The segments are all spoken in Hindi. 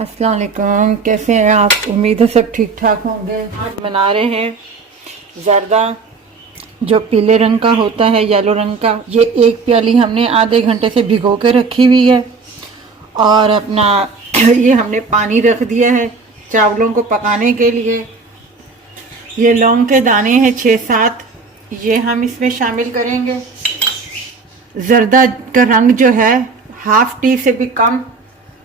अस्सलाम वालेकुम, कैसे हैं आप? उम्मीद है सब ठीक ठाक होंगे। आज बना रहे हैं ज़र्दा, जो पीले रंग का होता है, येलो रंग का। ये एक प्याली हमने आधे घंटे से भिगो के रखी हुई है और अपना ये हमने पानी रख दिया है चावलों को पकाने के लिए। ये लौंग के दाने हैं 6-7, ये हम इसमें शामिल करेंगे। ज़र्दा का रंग जो है हाफ टी से भी कम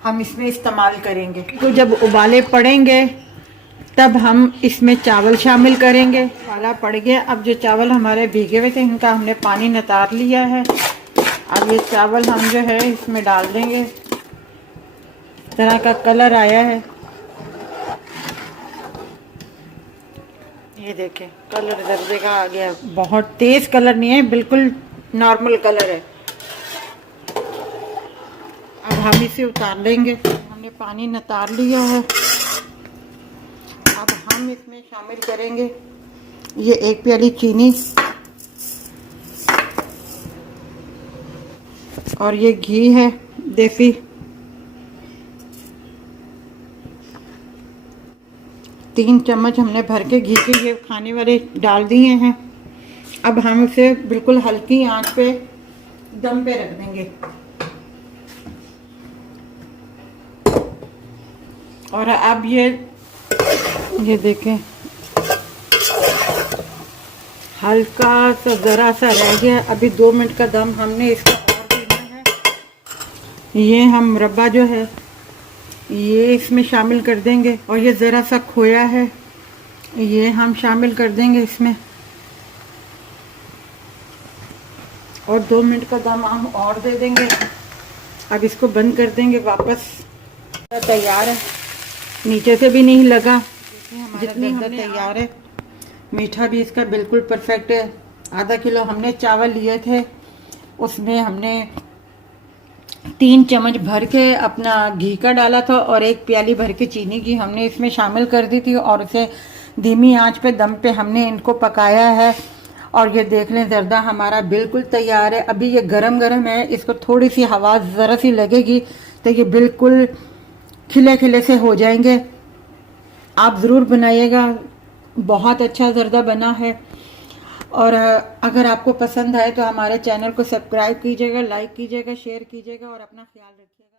हम इसमें इस्तेमाल करेंगे। तो जब उबाले पड़ेंगे तब हम इसमें चावल शामिल करेंगे। उबाला पड़ गया, अब जो चावल हमारे भीगे हुए थे इनका हमने पानी नितार लिया है। अब ये चावल हम जो है इसमें डाल देंगे। इस तरह का कलर आया है, ये देखें कलर जर्दे का आ गया। बहुत तेज कलर नहीं है, बिल्कुल नॉर्मल कलर है। अब हम इसे उतार लेंगे। हमने पानी नितार लिया है। अब हम इसमें शामिल करेंगे ये एक प्याली चीनी और ये घी है देसी। तीन चम्मच हमने भर के घी के ये खाने वाले डाल दिए हैं। अब हम इसे बिल्कुल हल्की आंच पे दम पे रख देंगे और अब ये देखें हल्का सा ज़रा सा रह गया। अभी 2 मिनट का दम हमने इसका और देना है। ये हम मुरब्बा जो है ये इसमें शामिल कर देंगे और ये ज़रा सा खोया है ये हम शामिल कर देंगे इसमें और 2 मिनट का दम हम और दे देंगे। अब इसको बंद कर देंगे वापस। तैयार है, नीचे से भी नहीं लगा, जितनी हमने तैयार है। मीठा भी इसका बिल्कुल परफेक्ट है। आधा किलो हमने चावल लिए थे, उसमें हमने 3 चम्मच भर के अपना घी का डाला था और 1 प्याली भर के चीनी की हमने इसमें शामिल कर दी थी और उसे धीमी आंच पे दम पे हमने इनको पकाया है। और ये देख लें ज़र्दा हमारा बिल्कुल तैयार है। अभी ये गरम गरम है, इसको थोड़ी सी हवा ज़रा सी लगेगी तो ये बिल्कुल खिले खिले से हो जाएंगे। आप ज़रूर बनाइएगा, बहुत अच्छा ज़र्दा बना है। और अगर आपको पसंद आए तो हमारे चैनल को सब्सक्राइब कीजिएगा, लाइक कीजिएगा, शेयर कीजिएगा और अपना ख्याल रखिएगा।